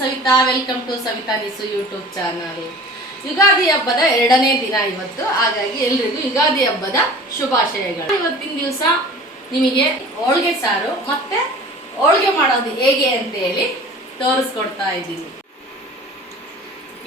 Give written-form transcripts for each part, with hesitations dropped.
Savita. Welcome to Savita ನಿಸು YouTube channel. Ugadi ಹಬ್ಬದ 2ನೇ ದಿನ ಇವತ್ತು. ಹಾಗಾಗಿ ಎಲ್ರಿಗೂ ಯುಗಾದಿ ಹಬ್ಬದ ಶುಭಾಶಯಗಳು. ಇವತ್ತಿನ ದಿವಸ ನಿಮಗೆ ಹೋಳಿಗೆ ಸಾರು ಮತ್ತೆ ಹೋಳಿಗೆ ಮಾಡೋದು ಹೇಗೆ ಅಂತ ಹೇಳಿ ತೋರಿಸ್ಕೊಡ್ತಾ ಇದ್ದೀನಿ.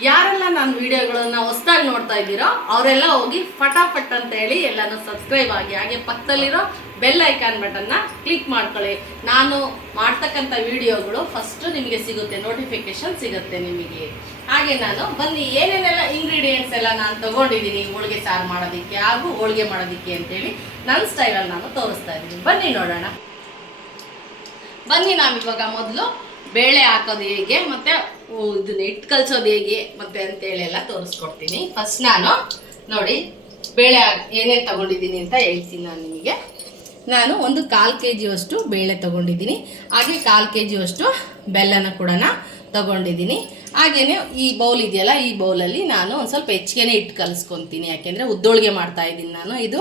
ಯಾರೆಲ್ಲ ನನ್ನ ವಿಡಿಯೋಗಳನ್ನ ಹೊಸದಾಗಿ ನೋಡ್ತಾ ಇದ್ದೀರೋ ಅವರೆಲ್ಲ ಹೋಗಿ ಫಟಾಫಟ್ ಅಂತ ಹೇಳಿ ಎಲ್ಲಾನು ಸಬ್ಸ್ಕ್ರೈಬ್ ಆಗಿ, ಹಾಗೆ ಪಕ್ಕದಲ್ಲಿರೋ ಬೆಲ್ ಐಕಾನ್ ಬಟನ್ನ ಕ್ಲಿಕ್ ಮಾಡ್ಕೊಳ್ಳಿ. ನಾನು ಮಾಡ್ತಕ್ಕಂಥ ವಿಡಿಯೋಗಳು ಫಸ್ಟ್ ನಿಮಗೆ ಸಿಗುತ್ತೆ, ನೋಟಿಫಿಕೇಶನ್ ಸಿಗುತ್ತೆ ನಿಮಗೆ. ಹಾಗೆ ನಾನು ಬನ್ನಿ ಏನೇನೆಲ್ಲ ಇಂಗ್ರೀಡಿಯೆಂಟ್ಸ್ ಎಲ್ಲ ನಾನು ತಗೊಂಡಿದ್ದೀನಿ ಹೋಳಿಗೆ ಸಾರು ಮಾಡೋದಕ್ಕೆ ಹಾಗೂ ಹೋಳಿಗೆ ಮಾಡೋದಕ್ಕೆ ಅಂತೇಳಿ ನನ್ನ ಸ್ಟೈಲಲ್ಲಿ ನಾನು ತೋರಿಸ್ತಾ ಇದ್ದೀನಿ. ಬನ್ನಿ ನೋಡೋಣ. ಬನ್ನಿ, ನಾವಿವಾಗ ಮೊದಲು ಬೇಳೆ ಹಾಕೋದು ಹೇಗೆ ಮತ್ತೆ ಇದನ್ನ ಹಿಟ್ಟು ಕಲ್ಸೋದು ಹೇಗೆ ಮತ್ತೆ ಅಂತೇಳಿ ಎಲ್ಲ ತೋರಿಸ್ಕೊಡ್ತೀನಿ. ಫಸ್ಟ್ ನಾನು ನೋಡಿ ಬೇಳೆ ಏನೇನು ತಗೊಂಡಿದ್ದೀನಿ ಅಂತ ಹೇಳ್ತೀನಿ ನಾನು ನಿಮಗೆ. ನಾನು ಒಂದು 1/4 kg ಬೇಳೆ ತಗೊಂಡಿದ್ದೀನಿ. ಹಾಗೆ 1/4 kg ಬೆಲ್ಲನ ಕೂಡ ತಗೊಂಡಿದ್ದೀನಿ. ಹಾಗೇನೆ ಈ ಬೌಲ್ ಇದೆಯಲ್ಲ, ಈ ಬೌಲಲ್ಲಿ ನಾನು ಒಂದು ಸ್ವಲ್ಪ ಹೆಚ್ಚಿಗೆನೇ ಹಿಟ್ಟು ಕಲಿಸ್ಕೊತೀನಿ. ಯಾಕೆಂದರೆ ಉದ್ದೋಳಿಗೆ ಮಾಡ್ತಾ ಇದ್ದೀನಿ ನಾನು. ಇದು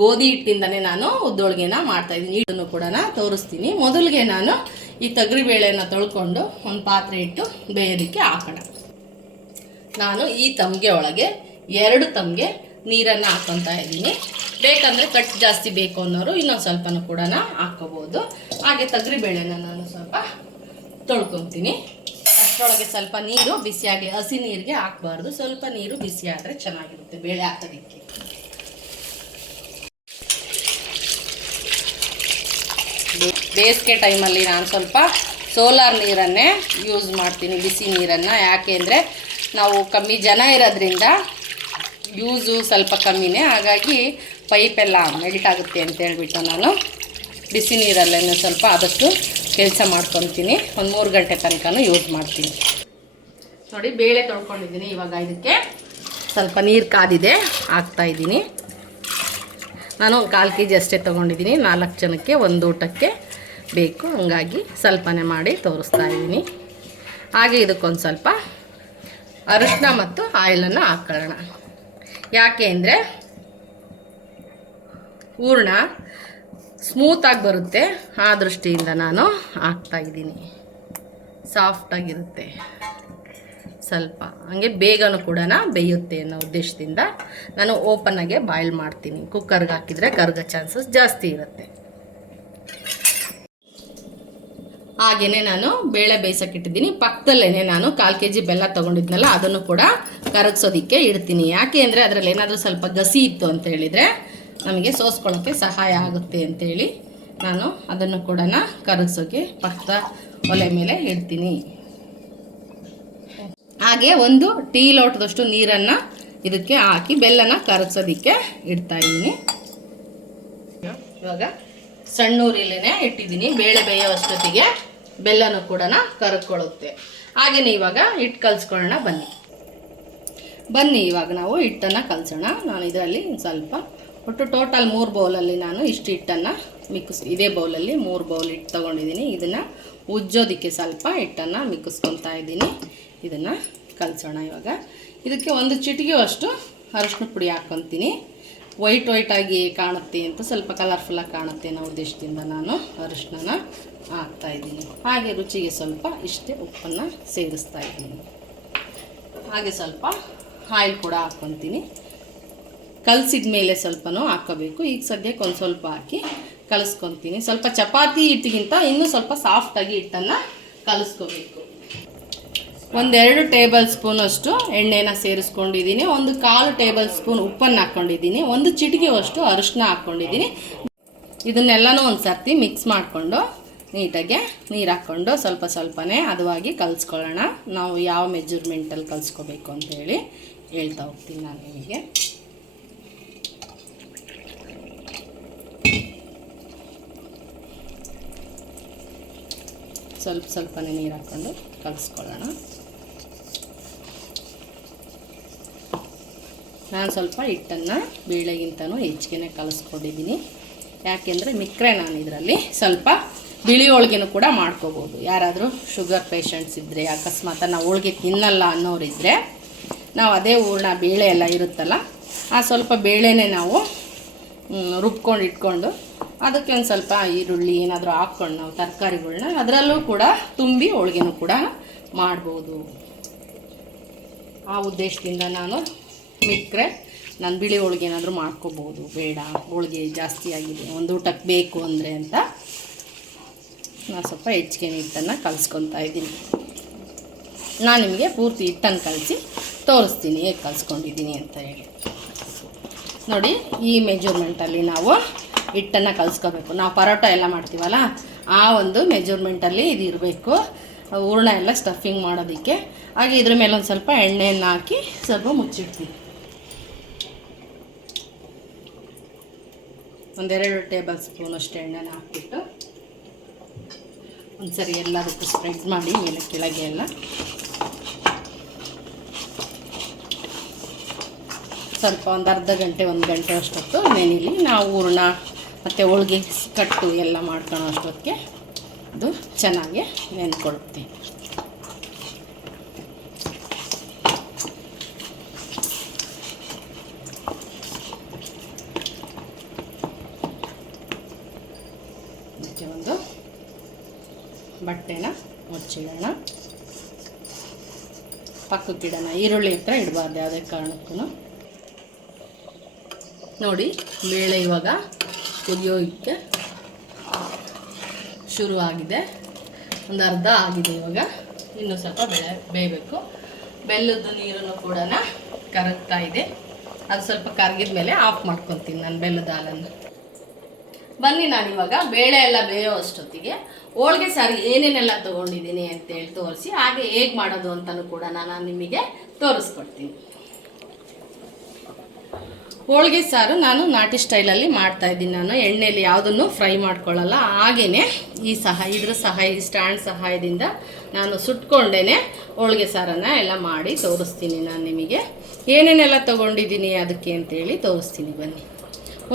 ಗೋಧಿ ಹಿಟ್ಟಿಂದನೇ ನಾನು ಉದ್ದೋಳಿಗೆನ ಮಾಡ್ತಾ ಇದ್ದೀನಿ. ಹಿಟ್ಟನ್ನು ಕೂಡ ತೋರಿಸ್ತೀನಿ. ಮೊದಲಿಗೆ ನಾನು ಈ ತೊಗರಿಬೇಳೆನ ತೊಳ್ಕೊಂಡು ಒಂದು ಪಾತ್ರೆ ಇಟ್ಟು ಬೇಯೋದಕ್ಕೆ ಹಾಕೋಣ. ನಾನು ಈ ತಮ್ಗೆ ಒಳಗೆ 2 ತಮ್ಗೆ ನೀರನ್ನು ಹಾಕ್ಕೊತಾ ಇದ್ದೀನಿ. ಬೇಕಂದರೆ ಕಟ್ ಜಾಸ್ತಿ ಬೇಕು ಅನ್ನೋರು ಇನ್ನೊಂದು ಸ್ವಲ್ಪನೂ ಕೂಡ ಹಾಕ್ಕೋಬೋದು. ಹಾಗೆ ತೊಗರಿಬೇಳೆನ ನಾನು ಸ್ವಲ್ಪ ತೊಳ್ಕೊತೀನಿ. ಅಷ್ಟರೊಳಗೆ ಸ್ವಲ್ಪ ನೀರು ಬಿಸಿಯಾಗಿ, ಹಸಿ ನೀರಿಗೆ ಹಾಕಬಾರ್ದು, ಸ್ವಲ್ಪ ನೀರು ಬಿಸಿ ಆದರೆ ಚೆನ್ನಾಗಿರುತ್ತೆ ಬೇಳೆ ಹಾಕೋದಕ್ಕೆ. ಬೇಸಿಗೆ ಟೈಮಲ್ಲಿ ನಾನು ಸ್ವಲ್ಪ ಸೋಲಾರ್ ನೀರನ್ನೇ ಯೂಸ್ ಮಾಡ್ತೀನಿ, ಬಿಸಿ ನೀರನ್ನು. ಯಾಕೆ ಅಂದರೆ ನಾವು ಕಮ್ಮಿ ಜನ ಇರೋದ್ರಿಂದ ಯೂಸು ಸ್ವಲ್ಪ ಕಮ್ಮಿನೇ. ಹಾಗಾಗಿ ಪೈಪೆಲ್ಲ ಮೆಲ್ಟ್ ಆಗುತ್ತೆ ಅಂತ ಹೇಳ್ಬಿಟ್ಟು ನಾನು ಬಿಸಿ ನೀರಲ್ಲೇ ಸ್ವಲ್ಪ ಆದಷ್ಟು ಕೆಲಸ ಮಾಡ್ಕೊತೀನಿ. ಒಂದು 3 ಗಂಟೆ ತನಕನೂ ಯೂಸ್ ಮಾಡ್ತೀನಿ. ನೋಡಿ ಬೇಳೆ ತೊಳ್ಕೊಂಡಿದ್ದೀನಿ. ಇವಾಗ ಇದಕ್ಕೆ ಸ್ವಲ್ಪ ನೀರು ಕಾದಿದೆ, ಹಾಕ್ತಾಯಿದ್ದೀನಿ. ನಾನು ಒಂದು 1/4 kg ಅಷ್ಟೇ ತೊಗೊಂಡಿದ್ದೀನಿ. 4 ಜನಕ್ಕೆ ಒಂದು ಊಟಕ್ಕೆ ಬೇಕು, ಹಂಗಾಗಿ ಸ್ವಲ್ಪನೇ ಮಾಡಿ ತೋರಿಸ್ತಾ ಇದ್ದೀನಿ. ಹಾಗೆ ಇದಕ್ಕೊಂದು ಸ್ವಲ್ಪ ಅರಿಶಿನ ಮತ್ತು ಆಯಿಲನ್ನು ಹಾಕೊಳ್ಳೋಣ. ಯಾಕೆ ಅಂದರೆ ಹೂರಣ ಸ್ಮೂತಾಗಿ ಬರುತ್ತೆ, ಆ ದೃಷ್ಟಿಯಿಂದ ನಾನು ಹಾಕ್ತಾಯಿದ್ದೀನಿ. ಸಾಫ್ಟಾಗಿರುತ್ತೆ, ಸ್ವಲ್ಪ ಹಾಗೆ ಬೇಗನೂ ಕೂಡ ಬೇಯುತ್ತೆ ಅನ್ನೋ ಉದ್ದೇಶದಿಂದ ನಾನು ಓಪನ್ನಾಗೆ ಬಾಯ್ಲ್ ಮಾಡ್ತೀನಿ. ಕುಕ್ಕರ್ಗೆ ಹಾಕಿದರೆ ಕರಗೋ ಚಾನ್ಸಸ್ ಜಾಸ್ತಿ ಇರುತ್ತೆ. ಹಾಗೆಯೇ ನಾನು ಬೇಳೆ ಬೇಯಿಸೋಕ್ಕಿಟ್ಟಿದ್ದೀನಿ. ಪಕ್ಕದಲ್ಲೇ ನಾನು 1/4 kg ಬೆಲ್ಲ ತೊಗೊಂಡಿದ್ನಲ್ಲ, ಅದನ್ನು ಕೂಡ ಕರಗಿಸೋದಕ್ಕೆ ಇಡ್ತೀನಿ. ಯಾಕೆ ಅಂದರೆ ಅದರಲ್ಲಿ ಏನಾದರೂ ಸ್ವಲ್ಪ ಗಸಿ ಇತ್ತು ಅಂತ ಹೇಳಿದರೆ ನಮಗೆ ಸೋಸ್ಕೊಳ್ಳೋಕ್ಕೆ ಸಹಾಯ ಆಗುತ್ತೆ ಅಂತೇಳಿ ನಾನು ಅದನ್ನು ಕೂಡ ಕರಗಿಸೋಕ್ಕೆ ಪಕ್ಕದ ಒಲೆ ಮೇಲೆ ಇಡ್ತೀನಿ. ಹಾಗೆ 1 ಟೀ ಲೋಟದಷ್ಟು ನೀರನ್ನು ಇದಕ್ಕೆ ಹಾಕಿ ಬೆಲ್ಲನ ಕರಗಿಸೋದಕ್ಕೆ ಇಡ್ತಾಯಿದ್ದೀನಿ. ಇವಾಗ ಸಣ್ಣ ಉರಿಲೇ ಇಟ್ಟಿದ್ದೀನಿ. ಬೇಳೆ ಬೇಯೋ ಅಷ್ಟೊತ್ತಿಗೆ ಬೆಲ್ಲನೂ ಕೂಡ ಕರಗ್ಕೊಳ್ಳುತ್ತೆ. ಹಾಗೆಯೇ ಇವಾಗ ಹಿಟ್ಟು ಕಲಿಸ್ಕೊಳ್ಳೋಣ. ಬನ್ನಿ ಇವಾಗ ನಾವು ಹಿಟ್ಟನ್ನು ಕಲಸೋಣ. ನಾನು ಇದರಲ್ಲಿ ಸ್ವಲ್ಪ ಒಟ್ಟು ಟೋಟಲ್ 3 ಬೌಲಲ್ಲಿ ನಾನು ಇಷ್ಟು ಹಿಟ್ಟನ್ನು ಇದೇ ಬೌಲಲ್ಲಿ 3 ಬೌಲ್ ಹಿಟ್ಟು ತೊಗೊಂಡಿದ್ದೀನಿ. ಇದನ್ನು ಉಜ್ಜೋದಕ್ಕೆ ಸ್ವಲ್ಪ ಹಿಟ್ಟನ್ನು ಮಿಕ್ಕಿಸ್ಕೊತಾ ಇದ್ದೀನಿ. ಇದನ್ನು ಕಲಸೋಣ. ಇವಾಗ ಇದಕ್ಕೆ 1 ಚಿಟಿಕೆ ಅಷ್ಟು ಅರಿಶಿನ ಪುಡಿ ಹಾಕ್ಕೊತೀನಿ. ವೈಟಾಗಿ ಕಾಣುತ್ತೆ ಅಂತ, ಸ್ವಲ್ಪ ಕಲರ್ಫುಲ್ಲಾಗಿ ಕಾಣುತ್ತೆ ಅನ್ನೋ ಉದ್ದೇಶದಿಂದ ನಾನು ಅರಿಶಿನ ಹಾಕ್ತಾಯಿದ್ದೀನಿ. ಹಾಗೆ ರುಚಿಗೆ ಸ್ವಲ್ಪ ಇಷ್ಟೇ ಉಪ್ಪನ್ನು ಸೇರಿಸ್ತಾ ಇದ್ದೀನಿ. ಹಾಗೆ ಸ್ವಲ್ಪ ಆಯಿಲ್ ಕೂಡ ಹಾಕ್ಕೊತೀನಿ. ಕಲಸಿದ ಮೇಲೆ ಸ್ವಲ್ಪನೂ ಹಾಕ್ಕೋಬೇಕು. ಈಗ ಸದ್ಯಕ್ಕೆ ಒಂದು ಸ್ವಲ್ಪ ಹಾಕಿ ಕಲಿಸ್ಕೊತೀನಿ. ಸ್ವಲ್ಪ ಚಪಾತಿ ಹಿಟ್ಟಿಗಿಂತ ಇನ್ನೂ ಸ್ವಲ್ಪ ಸಾಫ್ಟಾಗಿ ಹಿಟ್ಟನ್ನು ಕಲಿಸ್ಕೋಬೇಕು. 1-2 ಟೇಬಲ್ ಸ್ಪೂನಷ್ಟು ಎಣ್ಣೆನ ಸೇರಿಸ್ಕೊಂಡಿದ್ದೀನಿ. 1/4 ಟೇಬಲ್ ಸ್ಪೂನ್ ಉಪ್ಪನ್ನು ಹಾಕ್ಕೊಂಡಿದ್ದೀನಿ. 1 ಚಿಟಿಕೆ ಅಷ್ಟು ಅರಿಶಿನ ಹಾಕ್ಕೊಂಡಿದ್ದೀನಿ. ಇದನ್ನೆಲ್ಲನೂ ಒಂದು ಸರ್ತಿ ಮಿಕ್ಸ್ ಮಾಡಿಕೊಂಡು ನೀಟಾಗಿ ನೀರು ಹಾಕ್ಕೊಂಡು ಸ್ವಲ್ಪ ಸ್ವಲ್ಪನೇ ಹದವಾಗಿ ಕಲಿಸ್ಕೊಳ್ಳೋಣ. ನಾವು ಯಾವ ಮೆಜರ್ಮೆಂಟಲ್ಲಿ ಕಲಿಸ್ಕೋಬೇಕು ಅಂತ ಹೇಳಿ ಹೇಳ್ತಾ ಹೋಗ್ತೀನಿ ನಾನು ನಿಮಗೆ. ಸ್ವಲ್ಪನೇ ನೀರು ಹಾಕ್ಕೊಂಡು ಕಲಿಸ್ಕೊಳ್ಳೋಣ. ನಾನು ಸ್ವಲ್ಪ ಹಿಟ್ಟನ್ನು ಬೇಳೆಗಿಂತನೂ ಹೆಚ್ಚಿಗೆ ಕಲಿಸ್ಕೊಂಡಿದ್ದೀನಿ. ಯಾಕೆಂದರೆ ಮಿಕ್ರೆ ನಾನು ಇದರಲ್ಲಿ ಸ್ವಲ್ಪ ಬಿಳಿ ಹೋಳಿಗೆನೂ ಕೂಡ ಮಾಡ್ಕೋಬೋದು. ಯಾರಾದರೂ ಶುಗರ್ ಪೇಷಂಟ್ಸ್ ಇದ್ದರೆ, ಅಕಸ್ಮಾತ್ ನಾವು ಹೋಳಿಗೆ ತಿನ್ನಲ್ಲ ಅನ್ನೋರಿದ್ದರೆ ನಾವು ಅದೇ ಹೂರಣ ಬೇಳೆ ಎಲ್ಲ ಇರುತ್ತಲ್ಲ, ಆ ಸ್ವಲ್ಪ ಬೇಳೆನೇ ನಾವು ರುಬ್ಕೊಂಡು ಇಟ್ಕೊಂಡು ಅದಕ್ಕೆ ಒಂದು ಸ್ವಲ್ಪ ಈರುಳ್ಳಿ ಏನಾದರೂ ಹಾಕ್ಕೊಂಡು ನಾವು ತರಕಾರಿಗಳನ್ನ ಅದರಲ್ಲೂ ಕೂಡ ತುಂಬಿ ಹೋಳಿಗೆನೂ ಕೂಡ ಮಾಡ್ಬೋದು. ಆ ಉದ್ದೇಶದಿಂದ ನಾನು ಮಿಕ್ಕರೆ ನಾನು ಬಿಳಿ ಹೋಳಿಗೆ ಏನಾದರೂ ಮಾಡ್ಕೋಬೋದು. ಬೇಡ ಹೋಳಿಗೆ ಜಾಸ್ತಿ ಆಗಿದೆ ಒಂದು ಊಟಕ್ಕೆ ಬೇಕು ಅಂದರೆ ಅಂತ ನಾನು ಸ್ವಲ್ಪ ಹೆಚ್ಚಿಗೆ ಹಿಟ್ಟನ್ನು ಕಲಿಸ್ಕೊತಾ ಇದ್ದೀನಿ. ನಾನು ನಿಮಗೆ ಪೂರ್ತಿ ಹಿಟ್ಟನ್ನು ಕಲಿಸಿ ತೋರಿಸ್ತೀನಿ ಹೇಗೆ ಕಲಿಸ್ಕೊಂಡಿದ್ದೀನಿ ಅಂತ ಹೇಳಿ. ನೋಡಿ, ಈ ಮೆಜರ್ಮೆಂಟಲ್ಲಿ ನಾವು ಹಿಟ್ಟನ್ನು ಕಲಿಸ್ಕೋಬೇಕು. ನಾವು ಪರೋಟ ಎಲ್ಲ ಮಾಡ್ತೀವಲ್ಲ ಆ ಒಂದು ಮೆಜರ್ಮೆಂಟಲ್ಲಿ ಇದು ಇರಬೇಕು, ಹೂರಣ ಎಲ್ಲ ಸ್ಟಫಿಂಗ್ ಮಾಡೋದಕ್ಕೆ. ಹಾಗೆ ಇದ್ರ ಮೇಲೆ ಒಂದು ಸ್ವಲ್ಪ ಎಣ್ಣೆಯನ್ನು ಹಾಕಿ ಸ್ವಲ್ಪ ಮುಚ್ಚಿಡ್ತೀನಿ. 1-2 ಟೇಬಲ್ ಸ್ಪೂನ್ ಅಷ್ಟು ಎಣ್ಣೆನ ಹಾಕ್ಬಿಟ್ಟು ಒಂದು ಸರಿ ಎಲ್ಲದಕ್ಕೂ ಸ್ಪ್ರೆಡ್ ಮಾಡಿ ಮೇಲೆ ಕೆಳಗೆ ಎಲ್ಲ ಸ್ವಲ್ಪ ಒಂದು ಅರ್ಧ ಗಂಟೆ 1 ಗಂಟೆ ಅಷ್ಟೊತ್ತು ನೆನೆಲಿ. ನಾವು ಹೂರಣ ಮತ್ತು ಹೋಳಿಗೆ ಕಟ್ಟು ಎಲ್ಲ ಮಾಡ್ಕೊಳ್ಳೋ ಅಷ್ಟೊತ್ತಿಗೆ ಇದು ಚೆನ್ನಾಗಿ ನೆನ್ಕೊಳುತ್ತೆ. ಅದಕ್ಕೆ ಒಂದು ಬಟ್ಟೆನ ಮುಚ್ಚಿಡೋಣ, ಪಕ್ಕಕ್ಕಿಡೋಣ. ಈರುಳ್ಳಿ ಹತ್ರ ಇಡಬಾರ್ದು ಯಾವುದೇ ಕಾರಣಕ್ಕೂ. ನೋಡಿ, ಬೇಳೆ ಇವಾಗ ಕುದಿಯೋಕ್ಕೆ ಶುರು ಆಗಿದೆ, ಒಂದು ಅರ್ಧ ಆಗಿದೆ. ಇವಾಗ ಇನ್ನೂ ಸ್ವಲ್ಪ ಬೇಯಬೇಕು. ಬೆಲ್ಲದ ನೀರನ್ನು ಕೂಡ ಕರಗ್ತಾ ಇದೆ. ಅದು ಸ್ವಲ್ಪ ಕರಗಿದ ಮೇಲೆ ಆಫ್ ಮಾಡ್ಕೊತೀನಿ ನಾನು ಬೆಲ್ಲದ ಹಾಲನ್ನು. ಬನ್ನಿ, ನಾನು ಇವಾಗ ಬೇಳೆ ಎಲ್ಲ ಬೇಯೋ ಅಷ್ಟೊತ್ತಿಗೆ ಹೋಳಿಗೆ ಸಾರು ಏನೇನೆಲ್ಲ ತೊಗೊಂಡಿದ್ದೀನಿ ಅಂತೇಳಿ ತೋರಿಸಿ, ಹಾಗೆ ಹೇಗೆ ಮಾಡೋದು ಅಂತಲೂ ಕೂಡ ನಾನು ನಿಮಗೆ ತೋರಿಸ್ಕೊಡ್ತೀನಿ. ಹೋಳಿಗೆ ಸಾರು ನಾನು ನಾಟಿ ಸ್ಟೈಲಲ್ಲಿ ಮಾಡ್ತಾಯಿದ್ದೀನಿ. ನಾನು ಎಣ್ಣೆಯಲ್ಲಿ ಯಾವುದನ್ನು ಫ್ರೈ ಮಾಡ್ಕೊಳ್ಳಲ್ಲ. ಹಾಗೆಯೇ ಇದ್ರ ಸ್ಟ್ಯಾಂಡ್ ಸಹಾಯದಿಂದ ನಾನು ಸುಟ್ಕೊಂಡೇ ಹೋಳಿಗೆ ಸಾರನ್ನು ಎಲ್ಲ ಮಾಡಿ ತೋರಿಸ್ತೀನಿ. ನಾನು ನಿಮಗೆ ಏನೇನೆಲ್ಲ ತೊಗೊಂಡಿದ್ದೀನಿ ಅದಕ್ಕೆ ಅಂತೇಳಿ ತೋರಿಸ್ತೀನಿ. ಬನ್ನಿ.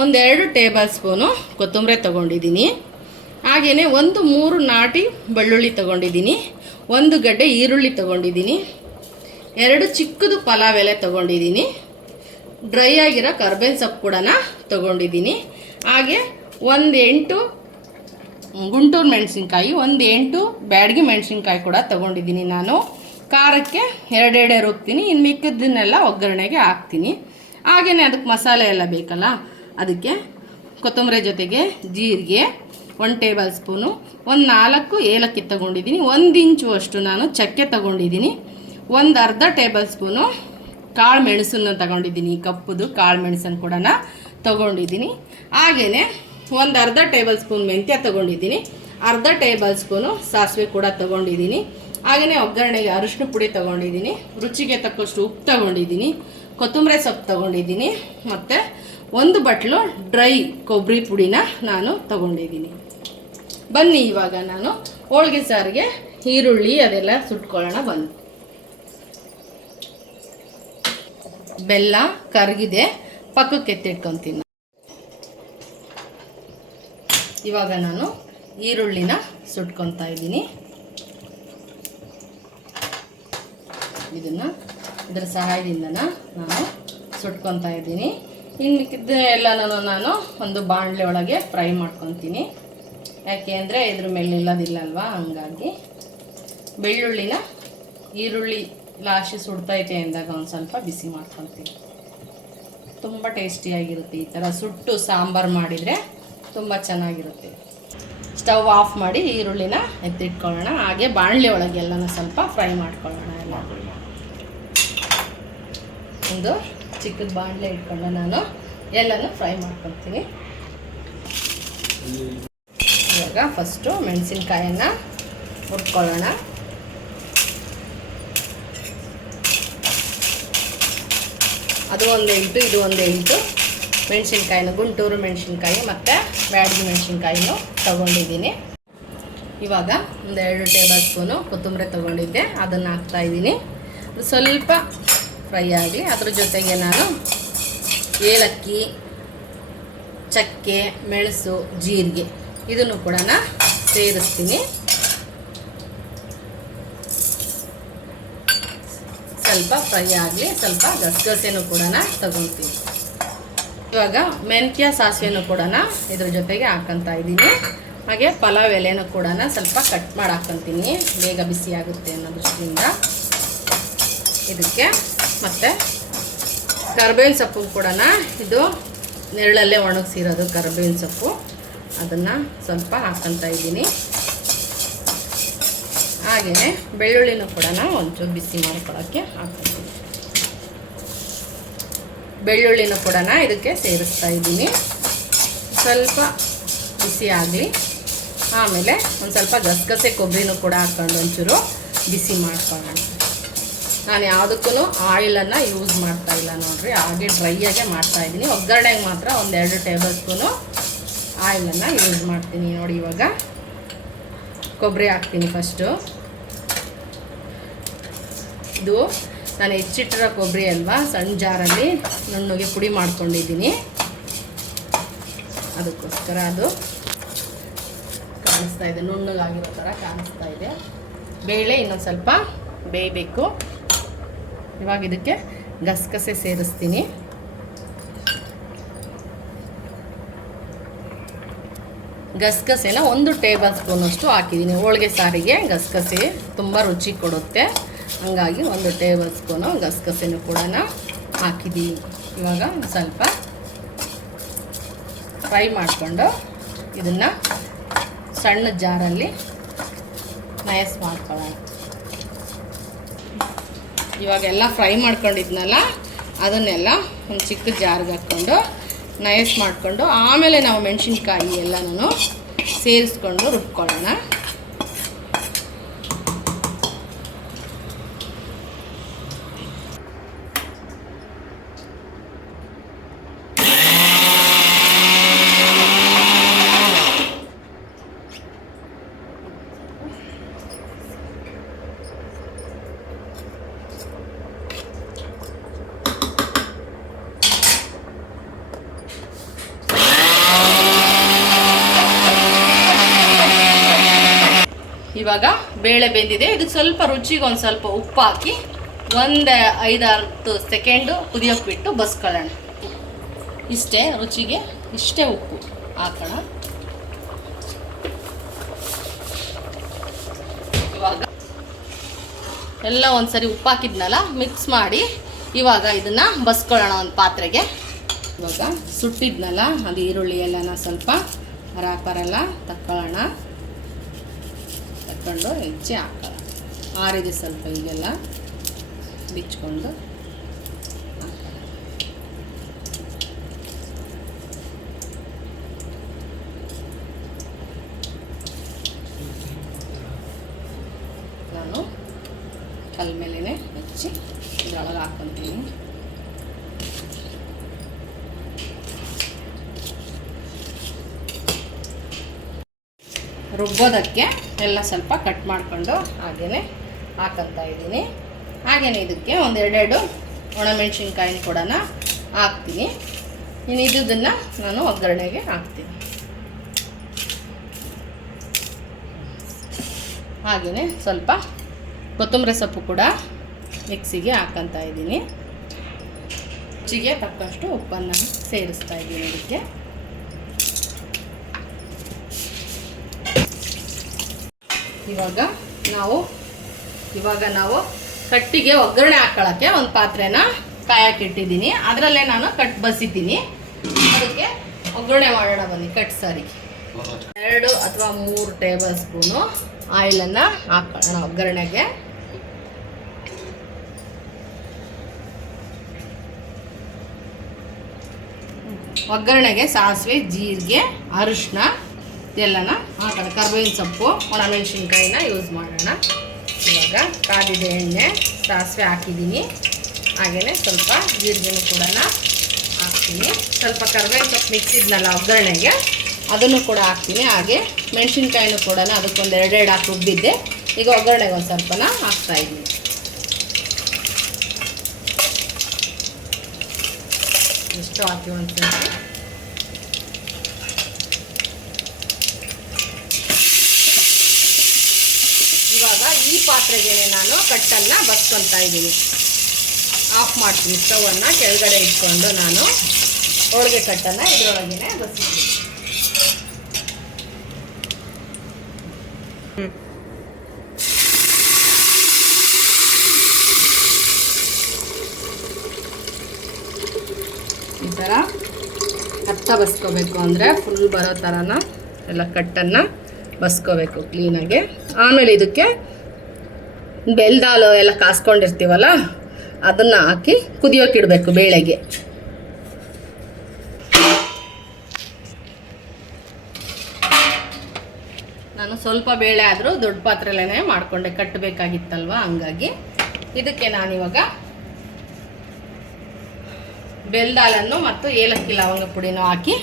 1-2 ಟೇಬಲ್ ಸ್ಪೂನು ಕೊತ್ತಂಬರಿ ತೊಗೊಂಡಿದ್ದೀನಿ. ಹಾಗೆಯೇ 3 ನಾಟಿ ಬೆಳ್ಳುಳ್ಳಿ ತೊಗೊಂಡಿದ್ದೀನಿ. 1 ಗಡ್ಡೆ ಈರುಳ್ಳಿ ತೊಗೊಂಡಿದ್ದೀನಿ. 2 ಚಿಕ್ಕದು ಪಲಾವ್ ಎಲೆ ತೊಗೊಂಡಿದ್ದೀನಿ. ಡ್ರೈ ಆಗಿರೋ ಕರ್ಬೇವಿನ ಸೊಪ್ಪು ಕೂಡ ತೊಗೊಂಡಿದ್ದೀನಿ. ಹಾಗೆ 8 ಗುಂಟೂರು ಮೆಣಸಿನ್ಕಾಯಿ, 8 ಬ್ಯಾಡಗಿ ಮೆಣಸಿನ್ಕಾಯಿ ಕೂಡ ತೊಗೊಂಡಿದ್ದೀನಿ. ನಾನು ಖಾರಕ್ಕೆ 2 ರುಬ್ತೀನಿ, ಇನ್ನು ಮಿಕ್ಕಿದ್ದನ್ನೆಲ್ಲ ಒಗ್ಗರಣೆಗೆ ಹಾಕ್ತೀನಿ. ಹಾಗೆಯೇ ಅದಕ್ಕೆ ಮಸಾಲೆ ಎಲ್ಲ ಬೇಕಲ್ಲ, ಅದಕ್ಕೆ ಕೊತ್ತಂಬರಿ ಜೊತೆಗೆ ಜೀರಿಗೆ 1 ಟೇಬಲ್ ಸ್ಪೂನು, 4 ಏಲಕ್ಕಿ ತೊಗೊಂಡಿದ್ದೀನಿ. 1 ಇಂಚು ಅಷ್ಟು ನಾನು ಚಕ್ಕೆ ತೊಗೊಂಡಿದ್ದೀನಿ. ಅರ್ಧ ಟೇಬಲ್ ಸ್ಪೂನು ಕಾಳು ಮೆಣಸನ್ನು ತಗೊಂಡಿದ್ದೀನಿ. ಕಪ್ಪುದು ಕಾಳು ಮೆಣಸನ್ನು ಕೂಡ ತೊಗೊಂಡಿದ್ದೀನಿ. ಹಾಗೆಯೇ ಅರ್ಧ ಟೇಬಲ್ ಸ್ಪೂನ್ ಮೆಂತ್ಯ ತೊಗೊಂಡಿದ್ದೀನಿ. ಅರ್ಧ ಟೇಬಲ್ ಸ್ಪೂನು ಸಾಸಿವೆ ಕೂಡ ತೊಗೊಂಡಿದ್ದೀನಿ. ಹಾಗೆಯೇ ಒಗ್ಗರಣೆಗೆ ಅರಿಶಿನ ಪುಡಿ ತೊಗೊಂಡಿದ್ದೀನಿ. ರುಚಿಗೆ ತಕ್ಕಷ್ಟು ಉಪ್ಪು ತೊಗೊಂಡಿದ್ದೀನಿ. ಕೊತ್ತಂಬರಿ ಸೊಪ್ಪು ತೊಗೊಂಡಿದ್ದೀನಿ. ಮತ್ತು 1 ಬಟ್ಲು ಡ್ರೈ ಕೊಬ್ಬರಿ ಪುಡಿನ ನಾನು ತೊಗೊಂಡಿದ್ದೀನಿ. ಬನ್ನಿ, ಇವಾಗ ನಾನು ಹೋಳಿಗೆ ಸಾರಿಗೆ ಈರುಳ್ಳಿ ಅದೆಲ್ಲ ಸುಟ್ಕೊಳ್ಳೋಣ. ಬನ್ನಿ. ಬೆಲ್ಲ ಕರಗಿದೆ, ಪಕ್ಕಕ್ಕೆ ಎತ್ತಿಟ್ಕೊತೀನಿ. ಇವಾಗ ನಾನು ಈರುಳ್ಳಿನ ಸುಟ್ಕೊತಾ ಇದ್ದೀನಿ. ಇದರ ಸಹಾಯದಿಂದ ನಾನು ಸುಟ್ಕೊತಾ ಇದ್ದೀನಿ. ಇನ್ನು ಮಿಕ್ಕಿದ್ದೆಲ್ಲನೂ ನಾನು ಒಂದು ಬಾಣಲೆ ಒಳಗೆ ಫ್ರೈ ಮಾಡ್ಕೊತೀನಿ. ಯಾಕೆ ಅಂದರೆ ಇದ್ರ ಮೇಲೆ ಇಲ್ಲದಿಲ್ಲ ಅಲ್ವಾ, ಹಂಗಾಗಿ ಬೆಳ್ಳುಳ್ಳಿನ ಈರುಳ್ಳಿ ಲಾಸ್ಟ್ ಸುಡ್ತೈತೆ ಅಂದಾಗ ಒಂದು ಸ್ವಲ್ಪ ಬಿಸಿ ಮಾಡ್ಕೊತೀನಿ. ತುಂಬ ಟೇಸ್ಟಿಯಾಗಿರುತ್ತೆ. ಈ ಥರ ಸುಟ್ಟು ಸಾಂಬಾರು ಮಾಡಿದರೆ ತುಂಬ ಚೆನ್ನಾಗಿರುತ್ತೆ. ಸ್ಟವ್ ಆಫ್ ಮಾಡಿ ಈರುಳ್ಳಿನ ಎತ್ತಿಟ್ಕೊಳ್ಳೋಣ. ಹಾಗೆ ಬಾಣಲೆ ಒಳಗೆ ಎಲ್ಲನೂ ಸ್ವಲ್ಪ ಫ್ರೈ ಮಾಡ್ಕೊಳ್ಳೋಣ. ಎಲ್ಲ ಒಂದು ಚಿಕ್ಕದ ಬಾಣಲೆ ಇಟ್ಕೊಂಡು ನಾನು ಎಲ್ಲನೂ ಫ್ರೈ ಮಾಡ್ಕೊತೀನಿ. ಇವಾಗ ಫಸ್ಟು ಮೆಣಸಿನ್ಕಾಯನ್ನು ಹುರ್ಕೊಳ್ಳೋಣ. ಅದು 1 8, ಇದು 1 8 ಮೆಣಸಿನ್ಕಾಯಿನ, ಗುಂಟೂರು ಮೆಣಸಿನ್ಕಾಯಿ ಮತ್ತು ಬ್ಯಾಡಗಿ ಮೆಣಸಿನ್ಕಾಯಿನೂ ತೊಗೊಂಡಿದ್ದೀನಿ. ಇವಾಗ 2 ಟೇಬಲ್ ಸ್ಪೂನು ಕೊತ್ತಂಬರಿ ತೊಗೊಂಡಿದ್ದೆ, ಅದನ್ನು ಹಾಕ್ತಾಯಿದ್ದೀನಿ. ಸ್ವಲ್ಪ ಫ್ರೈ ಆಗಲಿ. ಅದ್ರ ಜೊತೆಗೆ ನಾನು ಏಲಕ್ಕಿ, ಚಕ್ಕೆ, ಮೆಣಸು, ಜೀರಿಗೆ ಇದನ್ನು ಕೂಡ ಸೇರಿಸ್ತೀನಿ. ಸ್ವಲ್ಪ ಫ್ರೈ ಆಗಲಿ. ಸ್ವಲ್ಪ ಗಸಗಸೆನೂ ಕೂಡ ತಗೊಳ್ತೀನಿ. ಇವಾಗ ಮೆಂತ್ಯ ಸಾಸಿವೆನೂ ಕೂಡ ಇದ್ರ ಜೊತೆಗೆ ಹಾಕ್ಕೊತಾ ಇದ್ದೀನಿ. ಹಾಗೆ ಪಲಾವ್ ಎಲೆನೂ ಕೂಡ ಸ್ವಲ್ಪ ಕಟ್ ಮಾಡಿ ಹಾಕ್ಕೊತೀನಿ, ಬೇಗ ಬಿಸಿ ಆಗುತ್ತೆ ಅನ್ನೋ ದೃಷ್ಟಿಯಿಂದ. ಇದಕ್ಕೆ ಮತ್ತು ಕರ್ಬೇವಿನ ಸೊಪ್ಪು ಕೂಡ, ಇದು ನೆರಳಲ್ಲೇ ಒಣಗಿಸಿರೋದು ಕರ್ಬೇವಿನ ಸೊಪ್ಪು, ಅದನ್ನು ಸ್ವಲ್ಪ ಹಾಕ್ಕೊತಾ ಇದ್ದೀನಿ. ಹಾಗೆಯೇ ಬೆಳ್ಳುಳ್ಳಿನೂ ಕೂಡ ಒಂಚೂರು ಬಿಸಿ ಮಾಡ್ಕೊಳ್ಳೋಕ್ಕೆ ಹಾಕ್ತೀನಿ. ಬೆಳ್ಳುಳ್ಳಿನೂ ಕೂಡ ಇದಕ್ಕೆ ಸೇರಿಸ್ತಾ ಇದ್ದೀನಿ. ಸ್ವಲ್ಪ ಬಿಸಿ ಆಗಲಿ. ಆಮೇಲೆ ಒಂದು ಸ್ವಲ್ಪ ಗಸಗಸೆ ಕೊಬ್ಬರಿನೂ ಕೂಡ ಹಾಕ್ಕೊಂಡು ಒಂಚೂರು ಬಿಸಿ ಮಾಡ್ಕೊಳ್ಳೋಣ. ನಾನು ಯಾವುದಕ್ಕೂ ಆಯಿಲನ್ನು ಯೂಸ್ ಮಾಡ್ತಾ ಇಲ್ಲ ನೋಡಿರಿ, ಹಾಗೆ ಡ್ರೈಯಾಗೆ ಮಾಡ್ತಾಯಿದ್ದೀನಿ. ಒಗ್ಗರಣೆಗೆ ಮಾತ್ರ 1-2 ಟೇಬಲ್ ಸ್ಪೂನು ಆಯಿಲನ್ನು ಯೂಸ್ ಮಾಡ್ತೀನಿ. ನೋಡಿ, ಇವಾಗ ಕೊಬ್ಬರಿ ಹಾಕ್ತೀನಿ ಫಸ್ಟು. ಇದು ನಾನು ಹೆಚ್ಚಿಟ್ಟಿರೋ ಕೊಬ್ಬರಿ ಅಲ್ವಾ, ಸಣ್ಣ ಜಾರಲ್ಲಿ ನುಣ್ಣಗೆ ಪುಡಿ ಮಾಡ್ಕೊಂಡಿದ್ದೀನಿ. ಅದಕ್ಕೋಸ್ಕರ ಅದು ಕಾಣಿಸ್ತಾ ಇದೆ, ನುಣ್ಣಗಾಗಿರೋ ಥರ ಕಾಣಿಸ್ತಾ ಇದೆ. ಬೇಳೆ ಇನ್ನೊಂದು ಸ್ವಲ್ಪ ಬೇಯಬೇಕು. ಇವಾಗ ಇದಕ್ಕೆ ಗಸಗಸೆ ಸೇರಿಸ್ತೀನಿ. ಗಸಗಸೆನ 1 ಟೇಬಲ್ ಸ್ಪೂನಷ್ಟು ಹಾಕಿದ್ದೀನಿ. ಹೋಳಿಗೆ ಸಾರಿಗೆ ಗಸಗಸೆ ತುಂಬ ರುಚಿ ಕೊಡುತ್ತೆ, ಹಾಗಾಗಿ 1 ಟೇಬಲ್ ಸ್ಪೂನು ಗಸಗಸೆನೂ ಕೂಡ ಹಾಕಿದ್ದೀನಿ. ಇವಾಗ ಸ್ವಲ್ಪ ಫ್ರೈ ಮಾಡಿಕೊಂಡು ಇದನ್ನು ಸಣ್ಣ ಜಾರಲ್ಲಿ ನಯಸ್ ಮಾಡ್ಕೊಳ್ಳೋಣ. ಇವಾಗೆಲ್ಲ ಫ್ರೈ ಮಾಡ್ಕೊಂಡಿದ್ನಲ್ಲ, ಅದನ್ನೆಲ್ಲ ಒಂದು ಚಿಕ್ಕ ಜಾರ್ಗೆ ಹಾಕ್ಕೊಂಡು ನಯಸ್ ಮಾಡಿಕೊಂಡು ಆಮೇಲೆ ನಾವು ಮೆಣಸಿನ್ಕಾಯಿ ಎಲ್ಲನೂ ಸೇರಿಸ್ಕೊಂಡು ರುಬ್ಕೊಳ್ಳೋಣ. ಇವಾಗ ಬೇಳೆ ಬೆಂದಿದೆ. ಇದಕ್ಕೆ ಸ್ವಲ್ಪ ರುಚಿಗೆ ಒಂದು ಸ್ವಲ್ಪ ಉಪ್ಪು ಹಾಕಿ 5-10 ಸೆಕೆಂಡು ಕುದಿಯೋಕೆ ಬಿಟ್ಟು ಬಸ್ಕೊಳ್ಳೋಣ. ಇಷ್ಟೇ ರುಚಿಗೆ, ಇಷ್ಟೇ ಉಪ್ಪು ಹಾಕೋಣ. ಇವಾಗ ಎಲ್ಲ ಒಂದ್ಸರಿ ಉಪ್ಪು ಹಾಕಿದ್ನಲ್ಲ, ಮಿಕ್ಸ್ ಮಾಡಿ ಇವಾಗ ಇದನ್ನು ಬಸ್ಕೊಳ್ಳೋಣ ಒಂದು ಪಾತ್ರೆಗೆ. ಇವಾಗ ಸುಟ್ಟಿದ್ನಲ್ಲ, ಅದು ಈರುಳ್ಳಿ ಎಲ್ಲನ ಸ್ವಲ್ಪ ರಾಪರೆಲ್ಲ ತಕ್ಕೊಳ್ಳೋಣ. ತಕ್ಕೊಂಡು ಹೆಚ್ಚಿ ಹಾಕೋಣ. ಆರಿದೆ ಸ್ವಲ್ಪ, ಈಗೆಲ್ಲ ಬಿಚ್ಕೊಂಡು ಹಾಕೋಣ. ನಾನು ಕಲ್ ಮೇಲೇ ಹೆಚ್ಚಿ ಇದರೊಳಗೆ ಹಾಕ್ಕೊತೀನಿ. ರುಬ್ಬೋದಕ್ಕೆ ಎಲ್ಲ ಸ್ವಲ್ಪ ಕಟ್ ಮಾಡಿಕೊಂಡು ಹಾಗೆಯೇ ಹಾಕ್ಕೊತಾ ಇದ್ದೀನಿ. ಹಾಗೆಯೇ ಇದಕ್ಕೆ 1-2 ಒಣಮೆಣಸಿನ್ಕಾಯಿನ ಕೂಡ ಹಾಕ್ತೀನಿ. ಇನ್ನು ಇದನ್ನು ನಾನು ಒಗ್ಗರಣೆಗೆ ಹಾಕ್ತೀನಿ. ಹಾಗೆಯೇ ಸ್ವಲ್ಪ ಕೊತ್ತಂಬರಿ ಸೊಪ್ಪು ಕೂಡ ಮಿಕ್ಸಿಗೆ ಹಾಕ್ಕೊತಾ ಇದ್ದೀನಿ. ರುಚಿಗೆ ತಕ್ಕಷ್ಟು ಉಪ್ಪನ್ನು ಸೇರಿಸ್ತಾ ಇದ್ದೀನಿ ಇದಕ್ಕೆ. ಇವಾಗ ನಾವು ಕಟ್ಟಿಗೆ ಒಗ್ಗರಣೆ ಹಾಕೊಳ್ಳೋಕ್ಕೆ ಒಂದು ಪಾತ್ರೆನ ಕಾಯಕ್ಕಿಟ್ಟಿದ್ದೀನಿ. ಅದರಲ್ಲೇ ನಾನು ಕಟ್ ಬಸಿದ್ದೀನಿ. ಅದಕ್ಕೆ ಒಗ್ಗರಣೆ ಮಾಡೋಣ ಬನ್ನಿ. ಕಟ್ ಸಾರಿಗೆ 2 ಅಥವಾ 3 ಟೇಬಲ್ ಸ್ಪೂನು ಆಯಿಲನ್ನು ಹಾಕೊಳ್ಳೋಣ ಒಗ್ಗರಣೆಗೆ. ಒಗ್ಗರಣೆಗೆ ಸಾಸಿವೆ, ಜೀರಿಗೆ, ಅರಿಶಿನ ಇದೆಲ್ಲನ ಹಾಕೋಣ. ಕರ್ಬೇವಿನ ಸೊಪ್ಪು, ಒಣಮೆಣಸಿನ್ಕಾಯಿನ ಯೂಸ್ ಮಾಡೋಣ. ಇವಾಗ ಕಾದಿದೆ ಎಣ್ಣೆ, ಸಾಸಿವೆ ಹಾಕಿದ್ದೀನಿ. ಹಾಗೆಯೇ ಸ್ವಲ್ಪ ಜೀರಿಗೆನೂ ಕೂಡ ಹಾಕ್ತೀನಿ. ಸ್ವಲ್ಪ ಕರ್ಬೇವಿನ ಸೊಪ್ಪು ಮಿಕ್ಸಿದ್ನಲ್ಲ ಒಗ್ಗರಣೆಗೆ, ಅದನ್ನು ಕೂಡ ಹಾಕ್ತೀನಿ. ಹಾಗೆ ಮೆಣಸಿನ್ಕಾಯಿನೂ ಕೂಡ ಅದಕ್ಕೊಂದು 2 ಹಾಕಿ ರುಬ್ಬಿದ್ದೆ. ಈಗ ಒಗ್ಗರಣೆಗೆ ಒಂದು ಸ್ವಲ್ಪನ ಹಾಕ್ತಾಯಿದ್ದೀನಿ. ಎಷ್ಟು ಹಾಕಿ ಒಂದು ಸ್ವಲ್ಪ ಇವಾಗ ಈ ಪಾತ್ರೆಗೆ ನಾನು ಕಟ್ಟನ್ನು ಬಸ್ಕೊತಾ ಇದ್ದೀನಿ. ಆಫ್ ಮಾಡ್ತೀನಿ ಸ್ಟವನ್ನು. ಕೆಳಗಡೆ ಇಟ್ಕೊಂಡು ನಾನು ಹೋಳಿಗೆ ಕಟ್ಟನ್ನು ಇದರೊಳಗೇ ಬಸ್ತೀನಿ. ಈ ಥರ ಹತ್ತ ಬಸ್ಕೋಬೇಕು, ಅಂದರೆ ಫುಲ್ ಬರೋ ಥರನ ಎಲ್ಲ ಕಟ್ಟನ್ನು ಬಸ್ಕೋಬೇಕು ಕ್ಲೀನಾಗಿ. ಆಮೇಲೆ ಇದಕ್ಕೆ ಬೆಲ್ದಾಲು ಎಲ್ಲ ಕಾಸ್ಕೊಂಡಿರ್ತೀವಲ್ಲ ಅದನ್ನು ಹಾಕಿ ಕುದಿಯೋಕ್ಕಿಡಬೇಕು ಬೇಳೆಗೆ. ನಾನು ಸ್ವಲ್ಪ ಬೇಳೆ ಆದರೂ ದೊಡ್ಡ ಪಾತ್ರೆಲೇ ಮಾಡಿಕೊಂಡೆ, ಕಟ್ಟಬೇಕಾಗಿತ್ತಲ್ವ, ಹಂಗಾಗಿ ಇದಕ್ಕೆ ನಾನಿವಾಗ ಬೆಲ್ದಾಲನ್ನು ಮತ್ತು ಏಲಕ್ಕಿ ಲವಂಗ ಪುಡಿನೂ ಹಾಕಿ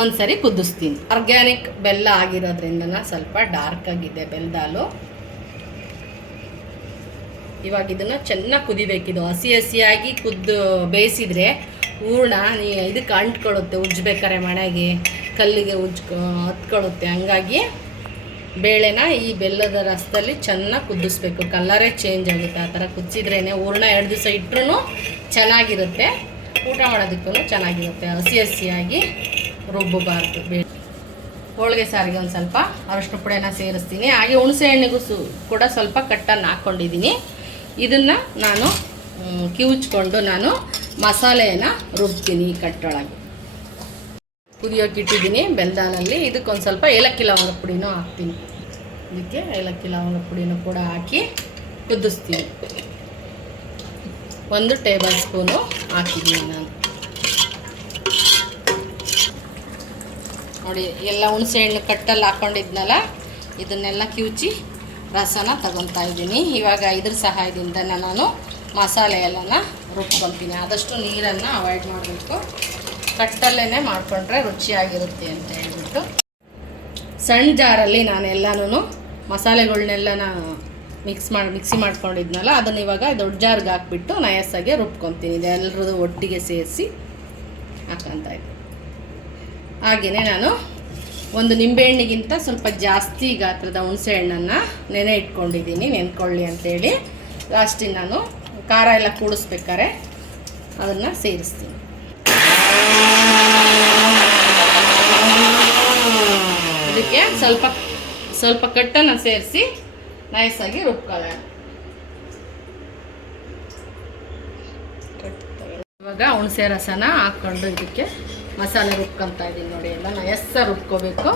ಒಂದ್ಸರಿ ಕುದಿಸ್ತೀನಿ. ಆರ್ಗ್ಯಾನಿಕ್ ಬೆಲ್ಲ ಆಗಿರೋದ್ರಿಂದ ಸ್ವಲ್ಪ ಡಾರ್ಕ್ ಆಗಿದೆ ಬೆಲ್ದಾಲು. ಇವಾಗ ಇದನ್ನು ಚೆನ್ನಾಗಿ ಕುದಿಬೇಕಿದು. ಹಸಿ ಹಸಿಯಾಗಿ ಬೇಯಿಸಿದ್ರೆ ಹೂರ್ಣ ಇದಕ್ಕೆ ಅಂಟ್ಕೊಳ್ಳುತ್ತೆ, ಉಜ್ಬೇಕಾರೆ ಮನೆಗೆ ಕಲ್ಲಿಗೆ ಹತ್ಕೊಳ್ಳುತ್ತೆ. ಹಂಗಾಗಿ ಬೇಳೆನ ಈ ಬೆಲ್ಲದ ರಸದಲ್ಲಿ ಚೆನ್ನಾಗಿ ಕುದಿಸ್ಬೇಕು, ಕಲರೇ ಚೇಂಜ್ ಆಗುತ್ತೆ. ಆ ಥರ ಕುದಿಸಿದ್ರೇ ಹೂರ್ಣ 2 ದಿವಸ ಇಟ್ಟರೂ ಚೆನ್ನಾಗಿರುತ್ತೆ, ಊಟ ಮಾಡೋದಕ್ಕೂ ಚೆನ್ನಾಗಿರುತ್ತೆ. ಹಸಿ ಹಸಿಯಾಗಿ ರುಬ್ಬಬಾರ್ದು ಬೇಳೆ. ಹೋಳಿಗೆ ಸಾರಿಗೆ ಒಂದು ಸ್ವಲ್ಪ ಅರಶಿನ ಪುಡಿನ ಸೇರಿಸ್ತೀನಿ. ಹಾಗೆ ಹುಣಸೆ ಹಣ್ಣಿಗೂ ಕೂಡ ಸ್ವಲ್ಪ ಕಟ್ಟನ್ನು ಹಾಕ್ಕೊಂಡಿದ್ದೀನಿ. ಇದನ್ನು ನಾನು ಕಿವುಚ್ಕೊಂಡು ನಾನು ಮಸಾಲೆಯನ್ನು ರುಬ್ತೀನಿ. ಈ ಕಟ್ಟೊಳಗೆ ಕುದಿಯೋಕೆ ಇಟ್ಟಿದ್ದೀನಿ ಬೆಲ್ದಾಲಲ್ಲಿ. ಇದಕ್ಕೊಂದು ಸ್ವಲ್ಪ ಏಲಕ್ಕಿ ಲವಂಗ ಪುಡಿನೂ ಹಾಕ್ತೀನಿ. ಇದಕ್ಕೆ ಏಲಕ್ಕಿ ಲವಂಗ ಪುಡಿನೂ ಕೂಡ ಹಾಕಿ ಕುದಿಸ್ತೀನಿ. 1 ಟೇಬಲ್ ಸ್ಪೂನು ಹಾಕಿದ್ದೀನಿ ನಾನು. ನೋಡಿ, ಎಲ್ಲ ಹುಣಸೆ ಹಣ್ಣು ಕಟ್ಟಲ್ಲಿ ಹಾಕ್ಕೊಂಡಿದ್ನಲ್ಲ, ಇದನ್ನೆಲ್ಲ ಕಿವುಚಿ ರಸನ ತಗೊತಾ ಇದ್ದೀನಿ. ಇವಾಗ ಇದ್ರ ಸಹಾಯದಿಂದ ನಾನು ಮಸಾಲೆ ಎಲ್ಲನ ರುಬ್ಕೊತೀನಿ. ಆದಷ್ಟು ನೀರನ್ನು ಅವಾಯ್ಡ್ ಮಾಡಬೇಕು, ಕಟ್ಟಲ್ಲೇ ಮಾಡಿಕೊಂಡ್ರೆ ರುಚಿಯಾಗಿರುತ್ತೆ ಅಂತ ಹೇಳ್ಬಿಟ್ಟು ಸಣ್ಣ ಜಾರಲ್ಲಿ ನಾನೆಲ್ಲನೂ ಮಸಾಲೆಗಳನ್ನೆಲ್ಲ ಮಿಕ್ಸಿ ಮಾಡ್ಕೊಂಡಿದ್ನಲ್ಲ, ಅದನ್ನು ಇವಾಗ ದೊಡ್ಡ ಜಾರ್ಗೆ ಹಾಕ್ಬಿಟ್ಟು ನಯಸ್ಸಾಗೆ ರುಬ್ಕೊತೀನಿ. ಇದೆಲ್ಲರದ್ದು ಒಟ್ಟಿಗೆ ಸೇರಿಸಿ ಹಾಕ್ಕೊತ ಇದ್ದೀನಿ. ಹಾಗೆಯೇ ನಾನು ಒಂದು ನಿಂಬೆಹಣ್ಣಿಗಿಂತ ಸ್ವಲ್ಪ ಜಾಸ್ತಿ ಗಾತ್ರದ ಹುಣಸೆ ಹಣ್ಣನ್ನು ನೆನೆ ಇಟ್ಕೊಂಡಿದ್ದೀನಿ, ನೆನ್ಕೊಳ್ಳಿ ಅಂತೇಳಿ. ಲಾಸ್ಟಿಗೆ ನಾನು ಖಾರ ಎಲ್ಲ ಕೂಡಿಸ್ಬೇಕಾರೆ ಅದನ್ನು ಸೇರಿಸ್ತೀನಿ. ಇದಕ್ಕೆ ಸ್ವಲ್ಪ ಕಟ್ಟನ್ನು ಸೇರಿಸಿ ನೈಸಾಗಿ ರುಬ್ಕೊಳ್ಳೋಣ. ಇವಾಗ ಹುಣಸೆ ರಸನ ಹಾಕ್ಕೊಂಡು ಇದಕ್ಕೆ ಮಸಾಲೆ ರುಬ್ಕೊತಾ ಇದ್ದೀನಿ. ನೋಡಿ, ಎಲ್ಲ ನಯಸ್ಸ ರುಬ್ಕೋಬೇಕು.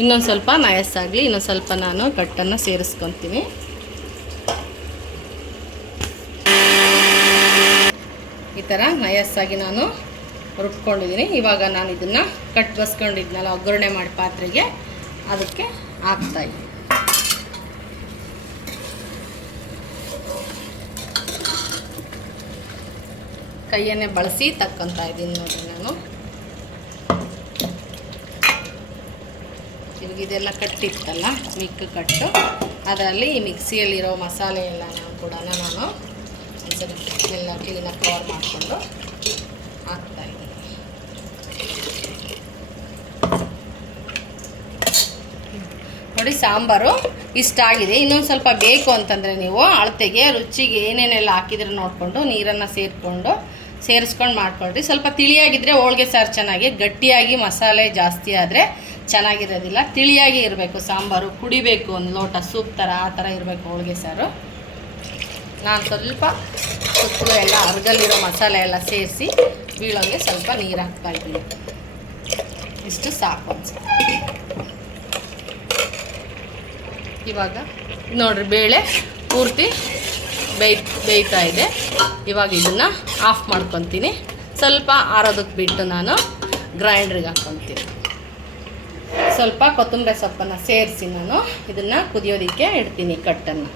ಇನ್ನೊಂದು ಸ್ವಲ್ಪ ನಯಸ್ಸಾಗಲಿ, ಇನ್ನೊಂದು ಸ್ವಲ್ಪ ನಾನು ಕಟ್ಟನ್ನು ಸೇರಿಸ್ಕೊತೀನಿ. ಈ ಥರ ನಯಸ್ಸಾಗಿ ನಾನು ರುಬ್ಕೊಂಡಿದ್ದೀನಿ. ಇವಾಗ ನಾನು ಇದನ್ನು ಬಸ್ಕೊಂಡಿದ್ನಲ್ಲ ಒಗ್ಗರಣೆ ಮಾಡಿ ಪಾತ್ರೆಗೆ, ಅದಕ್ಕೆ ಹಾಕ್ತಾಯಿದ್ದೀನಿ. ಕೈಯನ್ನೇ ಬಳಸಿ ತಕ್ಕಂತಾ ಇದ್ದೀನಿ. ನೋಡಿ, ನಾನು ಇವಾಗ ಇದೆಲ್ಲ ಕಟ್ಟಿತ್ತಲ್ಲ, ಮಿಕ್ಕ ಕಟ್ಟು, ಅದರಲ್ಲಿ ಈ ಮಿಕ್ಸಿಯಲ್ಲಿರೋ ಮಸಾಲೆ ಎಲ್ಲ ಕೂಡ ನಾನು ಒಂದ್ಸರಿ ಎಲ್ಲ ಕ್ಲೀನಾಗಿ ಕವರ್ ಮಾಡಿಕೊಂಡು ಹಾಕ್ತಾಯಿದ್ದೀನಿ. ನೋಡಿ, ಸಾಂಬಾರು ಇಷ್ಟ ಆಗಿದೆ. ಇನ್ನೊಂದು ಸ್ವಲ್ಪ ಬೇಕು ಅಂತಂದರೆ ನೀವು ಅಳತೆಗೆ ರುಚಿಗೆ ಏನೇನೆಲ್ಲ ಹಾಕಿದ್ರೆ ನೋಡಿಕೊಂಡು ನೀರನ್ನು ಸೇರಿಸ್ಕೊಂಡು ಮಾಡ್ಕೊಳ್ರಿ. ಸ್ವಲ್ಪ ತಿಳಿಯಾಗಿದ್ದರೆ ಹೋಳಿಗೆ ಸಾರು ಚೆನ್ನಾಗಿ, ಗಟ್ಟಿಯಾಗಿ ಮಸಾಲೆ ಜಾಸ್ತಿ ಆದರೆ ಚೆನ್ನಾಗಿರೋದಿಲ್ಲ. ತಿಳಿಯಾಗಿ ಇರಬೇಕು ಸಾಂಬಾರು, ಕುಡಿಬೇಕು, ಒಂದು ಲೋಟ ಸೂಪ್ ಥರ ಆ ಥರ ಇರಬೇಕು ಹೋಳಿಗೆ ಸಾರು. ನಾನು ಸ್ವಲ್ಪ ಸುತ್ತಲೂ ಎಲ್ಲ ಅರ್ಗಲ್ಲಿರೋ ಮಸಾಲೆ ಎಲ್ಲ ಸೇರಿಸಿ ಬೀಳೋಂಗೆ ಸ್ವಲ್ಪ ನೀರು ಹಾಕ್ತಾಯಿದ್ದೀನಿ. ಇಷ್ಟು ಸಾಕು ಅನ್ಸುತ್ತೆ. ಇವಾಗ ನೋಡಿರಿ, ಬೇಳೆ ಪೂರ್ತಿ ಬೇಯ್ತಾ ಇದೆ. ಇವಾಗ ಇದನ್ನು ಆಫ್ ಮಾಡ್ಕೊತೀನಿ. ಸ್ವಲ್ಪ ಆರೋದಕ್ಕೆ ಬಿಟ್ಟು ನಾನು ಗ್ರೈಂಡ್ರಿಗೆ ಹಾಕ್ಕೊತೀನಿ. ಸ್ವಲ್ಪ ಕೊತ್ತಂಬರಿ ಸೊಪ್ಪನ್ನು ಸೇರಿಸಿ ನಾನು ಇದನ್ನು ಕುದಿಯೋದಕ್ಕೆ ಇಡ್ತೀನಿ. ಕಟ್ಟನ್ನು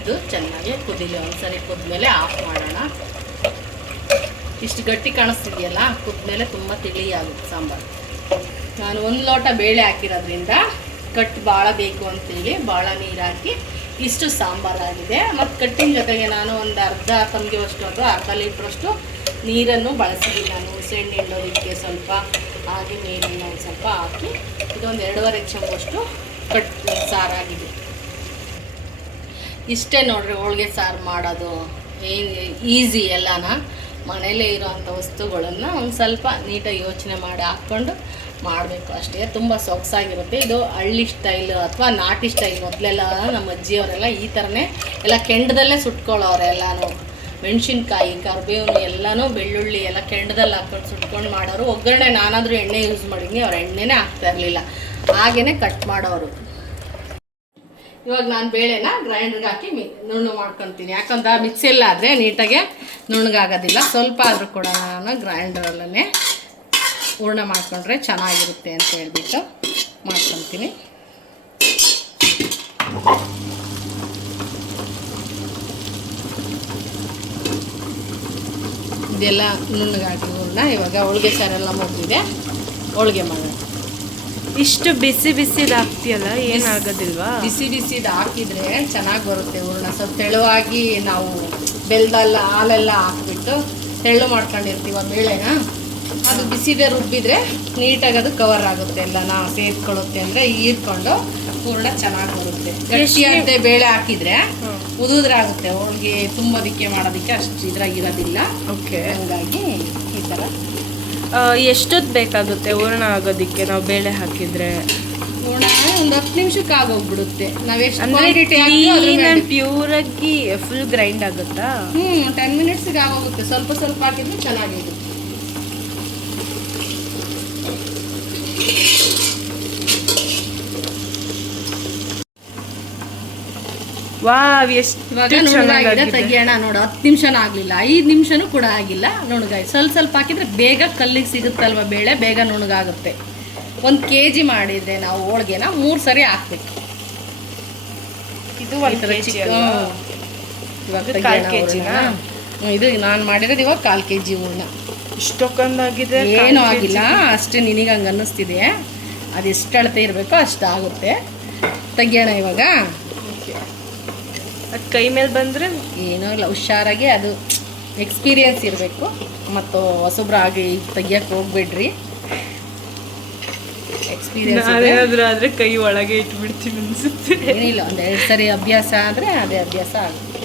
ಇದು ಚೆನ್ನಾಗಿ ಕುದಿಲಿ. ಒಂದ್ಸರಿ ಕುದ್ಮೇಲೆ ಆಫ್ ಮಾಡೋಣ. ಇಷ್ಟು ಗಟ್ಟಿ ಕಾಣಿಸ್ತಿದೆಯಲ್ಲ, ಕುದ್ಮೇಲೆ ತುಂಬ ತಿಳಿಯಾಗುತ್ತೆ ಸಾಂಬಾರು. ನಾನು 1 ಲೋಟ ಬೇಳೆ ಹಾಕಿರೋದ್ರಿಂದ ಕಟ್ಟು ಭಾಳ ಬೇಕು ಅಂತೇಳಿ ಭಾಳ ನೀರು ಹಾಕಿ ಇಷ್ಟು ಸಾಂಬಾರಾಗಿದೆ. ಮತ್ತು ಕಟ್ಟಿನ ಜೊತೆಗೆ ನಾನು ಒಂದು ಅರ್ಧ ತಂಗಿಯಷ್ಟು ಅಥವಾ ಅರ್ಧ ಲೀಟ್ರಷ್ಟು ನೀರನ್ನು ಬಳಸಿದ್ದೀನಿ. ನಾನು ಹುಣಸೆಹಣ್ಣು ಹಿಂಡೋದಕ್ಕೆ ಸ್ವಲ್ಪ, ಹಾಗೆ ನೀರನ್ನು ಒಂದು ಸ್ವಲ್ಪ ಹಾಕಿ ಇದೊಂದು 2.5 ಚಮಚಷ್ಟು ಸಾರಾಗಿದೆ. ಇಷ್ಟೇ ನೋಡ್ರಿ ಹೋಳಿಗೆ ಸಾರು ಮಾಡೋದು. ಈಸಿ ಎಲ್ಲನ. ಮನೆಯಲ್ಲೇ ಇರೋವಂಥ ವಸ್ತುಗಳನ್ನು ಒಂದು ಸ್ವಲ್ಪ ನೀಟಾಗಿ ಯೋಚನೆ ಮಾಡಿ ಹಾಕ್ಕೊಂಡು ಮಾಡಬೇಕು ಅಷ್ಟೇ. ತುಂಬ ಸೊಗಸಾಗಿರುತ್ತೆ. ಇದು ಹಳ್ಳಿ ಸ್ಟೈಲು ಅಥವಾ ನಾಟಿ ಸ್ಟೈಲ್. ಮೊದಲೆಲ್ಲ ನಮ್ಮ ಅಜ್ಜಿಯವರೆಲ್ಲ ಈ ಥರನೇ ಎಲ್ಲ ಕೆಂಡದಲ್ಲೇ ಸುಟ್ಕೊಳ್ಳೋರೆ ಎಲ್ಲನೂ. ಮೆಣಸಿನ್ಕಾಯಿ, ಕರಿಬೇವು ಎಲ್ಲನೂ, ಬೆಳ್ಳುಳ್ಳಿ ಎಲ್ಲ ಕೆಂಡದಲ್ಲಿ ಹಾಕ್ಕೊಂಡು ಸುಟ್ಕೊಂಡು ಮಾಡೋರು. ಒಗ್ಗರಣೆ ನಾನಾದರೂ ಎಣ್ಣೆ ಯೂಸ್ ಮಾಡಿದ್ದೀನಿ, ಅವ್ರು ಎಣ್ಣೆನೇ ಹಾಕ್ತಾ ಇರಲಿಲ್ಲ, ಹಾಗೇ ಕಟ್ ಮಾಡೋರು. ಇವಾಗ ನಾನು ಬೇಳೆನ ಗ್ರೈಂಡ್ರಿಗೆ ಹಾಕಿ ನುಣ್ಣು ಮಾಡ್ಕೊತೀನಿ. ಯಾಕಂದ್ರೆ ಮಿಕ್ಸಿಯಲ್ಲಾದರೆ ನೀಟಾಗೆ ನುಣ್ಣಗಾಗೋದಿಲ್ಲ. ಸ್ವಲ್ಪ ಆದರೂ ಕೂಡ ನಾನು ಗ್ರೈಂಡರಲ್ಲೇ ಹೂರ್ಣ ಮಾಡಿಕೊಂಡ್ರೆ ಚೆನ್ನಾಗಿರುತ್ತೆ ಅಂತ ಹೇಳ್ಬಿಟ್ಟು ಮಾಡ್ಕೊತೀನಿ. ಇದೆಲ್ಲ ನುಣ್ಣಗಾಗಿ ಹೂರ್ಣ. ಇವಾಗ ಹೋಳಿಗೆ ಸಾರೆಲ್ಲ ಮುಗಿದಿದೆ, ಹೋಳಿಗೆ ಮಾಡೋಣ. ಇಷ್ಟು ಬಿಸಿ ಬಿಸಿದು ಹಾಕ್ತಿಯಲ್ಲ, ಏನಾಗೋದಿಲ್ವಾ? ಬಿಸಿ ಬಿಸಿದು ಹಾಕಿದರೆ ಚೆನ್ನಾಗಿ ಬರುತ್ತೆ ಹೂರ್ಣ. ಸ್ವಲ್ಪ ತೆಳುವಾಗಿ ನಾವು ಬೆಲ್ಲದಲ್ಲ ಹಾಲೆಲ್ಲ ಹಾಕ್ಬಿಟ್ಟು ತೆಳ್ಳು ಮಾಡ್ಕೊಂಡಿರ್ತೀವಿ ಬೇಳೆನ, ಅದು ಬಿಸಿದೆ ರುಬ್ಬಿದರೆ ನೀಟಾಗಿ ಅದು ಕವರ್ ಆಗುತ್ತೆ, ಎಲ್ಲ ಸೇರಿಕೊಳ್ಳುತ್ತೆ. ಅಂದರೆ ಹೀರ್ಕೊಂಡು ಹೂರ್ಣ ಚೆನ್ನಾಗಿ ಬರುತ್ತೆ. ಗಟ್ಟಿಯಾಗದೆ ಬೇಳೆ ಹಾಕಿದರೆ ಉದುದ್ರಾಗುತ್ತೆ. ಹೋಳಿಗೆ ತುಂಬೋದಕ್ಕೆ ಮಾಡೋದಕ್ಕೆ ಅಷ್ಟು ಇದ್ರಾಗಿರೋದಿಲ್ಲ. ಓಕೆ, ಹಂಗಾಗಿ ಈ ಥರ. ಎಷ್ಟೊತ್ತು ಬೇಕಾಗುತ್ತೆ ಹೂರ್ಣ ಆಗೋದಕ್ಕೆ ನಾವು ಬೇಳೆ ಹಾಕಿದರೆ? ಹೂರ್ಣ ಒಂದು 10 ನಿಮಿಷಕ್ಕೆ ಆಗೋಗ್ಬಿಡುತ್ತೆ. ನಾವೆಷ್ಟು ಪ್ಯೂರಾಗಿ ಫುಲ್ ಗ್ರೈಂಡ್ ಆಗುತ್ತಾ? 10 ಮಿನಿಟ್ಸಿಗೆ ಆಗೋಗುತ್ತೆ. ಸ್ವಲ್ಪ ಸ್ವಲ್ಪ ಹಾಕಿದ್ರೆ ಚೆನ್ನಾಗಿದೆ. ವಾವ್, ಎಷ್ಟು ನುಣ್ಣಗಾಗಿದೆ. ತೆಗಿಯೋಣ ನೋಡು. 10 ನಿಮಿಷನೂ ಆಗಲಿಲ್ಲ, 5 ನಿಮಿಷನೂ ಕೂಡ ಆಗಿಲ್ಲ. ನುಣ್ಣಗಾಯಿ ಸ್ವಲ್ಪ ಸ್ವಲ್ಪ ಹಾಕಿದ್ರೆ ಬೇಗ ಕಲ್ಲಿಗೆ ಸಿಗುತ್ತಲ್ವ ಬೇಳೆ, ಬೇಗ ನುಣ್ಣಗಾಗುತ್ತೆ. 1 kg ಮಾಡಿದರೆ ನಾವು ಹೋಳಿಗೆನ 3 ಸರಿ ಹಾಕ್ಬೇಕು. ಇದು 1 kg. ಇವಾಗ 1/4 kg. ಇದು ನಾನು ಮಾಡಿರೋದು ಇವಾಗ 1/4 kg ಹೂರ್ಣ. ಇಷ್ಟೊಂದಾಗಿದೆ? ಏನೂ ಆಗಿಲ್ಲ, ಅಷ್ಟೇ. ನಿನಗೆ ಹಂಗೆ ಅನ್ನಿಸ್ತಿದೆ. ಅದು ಎಷ್ಟು ಅಳತೆ ಇರಬೇಕೋ ಅಷ್ಟು ಆಗುತ್ತೆ. ತೆಗಿಯೋಣ ಇವಾಗ. ಅದು ಕೈ ಮೇಲೆ ಬಂದರೆ ಏನೂ ಇಲ್ಲ, ಹುಷಾರಾಗಿ. ಅದು ಎಕ್ಸ್ಪೀರಿಯನ್ಸ್ ಇರಬೇಕು. ಮತ್ತು ಹೊಸಬ್ರಾಗಿ ತೆಗಿಯೋಕ್ಕೆ ಹೋಗ್ಬೇಡ್ರಿ. ಎಕ್ಸ್ಪೀರಿಯನ್ಸ್ ಆದರೆ ಕೈ ಒಳಗೆ ಇಟ್ಬಿಡ್ತೀನಿ ಅನಿಸುತ್ತೆ. ಏನಿಲ್ಲ, ಒಂದು 2 ಸರಿ ಅಭ್ಯಾಸ ಆದರೆ ಅದೇ ಅಭ್ಯಾಸ ಆಗುತ್ತೆ.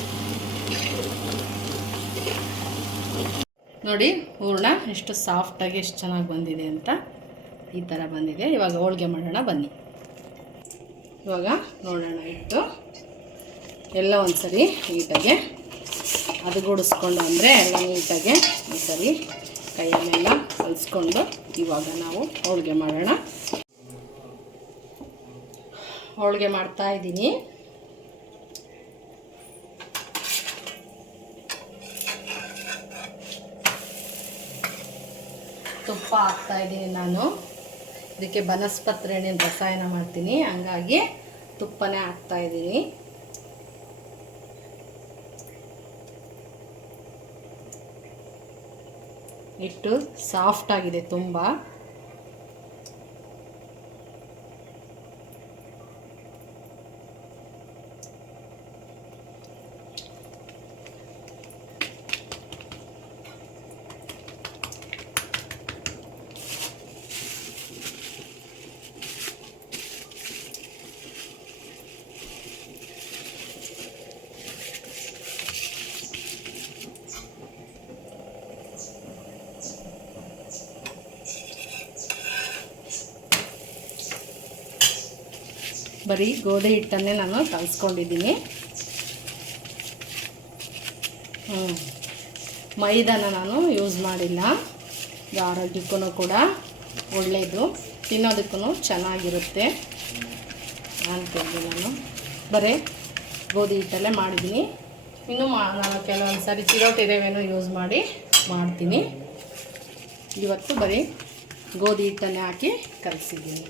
ನೋಡಿ ಹೂರ್ಣ ಎಷ್ಟು ಸಾಫ್ಟಾಗಿ ಎಷ್ಟು ಚೆನ್ನಾಗಿ ಬಂದಿದೆ ಅಂತ. ಈ ಥರ ಬಂದಿದೆ. ಇವಾಗ ಹೋಳಿಗೆ ಮಾಡೋಣ ಬನ್ನಿ. ಇವಾಗ ನೋಡೋಣ, ಇಟ್ಟು ಎಲ್ಲ ಒಂದು ಸರಿ ನೀಟಾಗೆ ಹದಗೊಡಿಸ್ಕೊಂಡು, ಅಂದರೆ ಎಲ್ಲ ನೀಟಾಗೆ ಒಂದು ಸರಿ ಕೈಯಲ್ಲೆಲ್ಲ ಕಲಿಸ್ಕೊಂಡು ಇವಾಗ ನಾವು ಹೋಳಿಗೆ ಮಾಡೋಣ. ಹೋಳಿಗೆ ಮಾಡ್ತಾ ಇದ್ದೀನಿ. ತುಪ್ಪ ಹಾಕ್ತಾ ಇದ್ದೀನಿ ನಾನು. ಇದಕ್ಕೆ ಬನಸ್ಪತ್ರೆ ಎಣ್ಣೆ ರಸಾಯನ ಮಾಡ್ತೀನಿ, ಹಂಗಾಗಿ ತುಪ್ಪನೇ ಹಾಕ್ತಾ ಇದ್ದೀನಿ. ಹಿಟ್ಟು ಸಾಫ್ಟ್ ಆಗಿದೆ ತುಂಬ. ಬರೀ ಗೋಧಿ ಹಿಟ್ಟನ್ನೇ ನಾನು ಕಲಿಸ್ಕೊಂಡಿದ್ದೀನಿ. ಮೈದಾನ ನಾನು ಯೂಸ್ ಮಾಡಿಲ್ಲ. ಇದು ಆರೋಗ್ಯಕ್ಕೂ ಕೂಡ ಒಳ್ಳೆಯದು, ತಿನ್ನೋದಕ್ಕೂ ಚೆನ್ನಾಗಿರುತ್ತೆ ಅಂದ್ಕೊಂಡು ನಾನು ಬರೀ ಗೋಧಿ ಹಿಟ್ಟಲ್ಲೇ ಮಾಡಿದ್ದೀನಿ. ಇನ್ನೂ ನಾನು ಕೆಲವೊಂದು ಸಾರಿ ಚಿರೋಟಿ ರವೆನೂ ಯೂಸ್ ಮಾಡಿ ಮಾಡ್ತೀನಿ. ಇವತ್ತು ಬರೀ ಗೋಧಿ ಹಿಟ್ಟನ್ನೇ ಹಾಕಿ ಕಲಿಸಿದ್ದೀನಿ.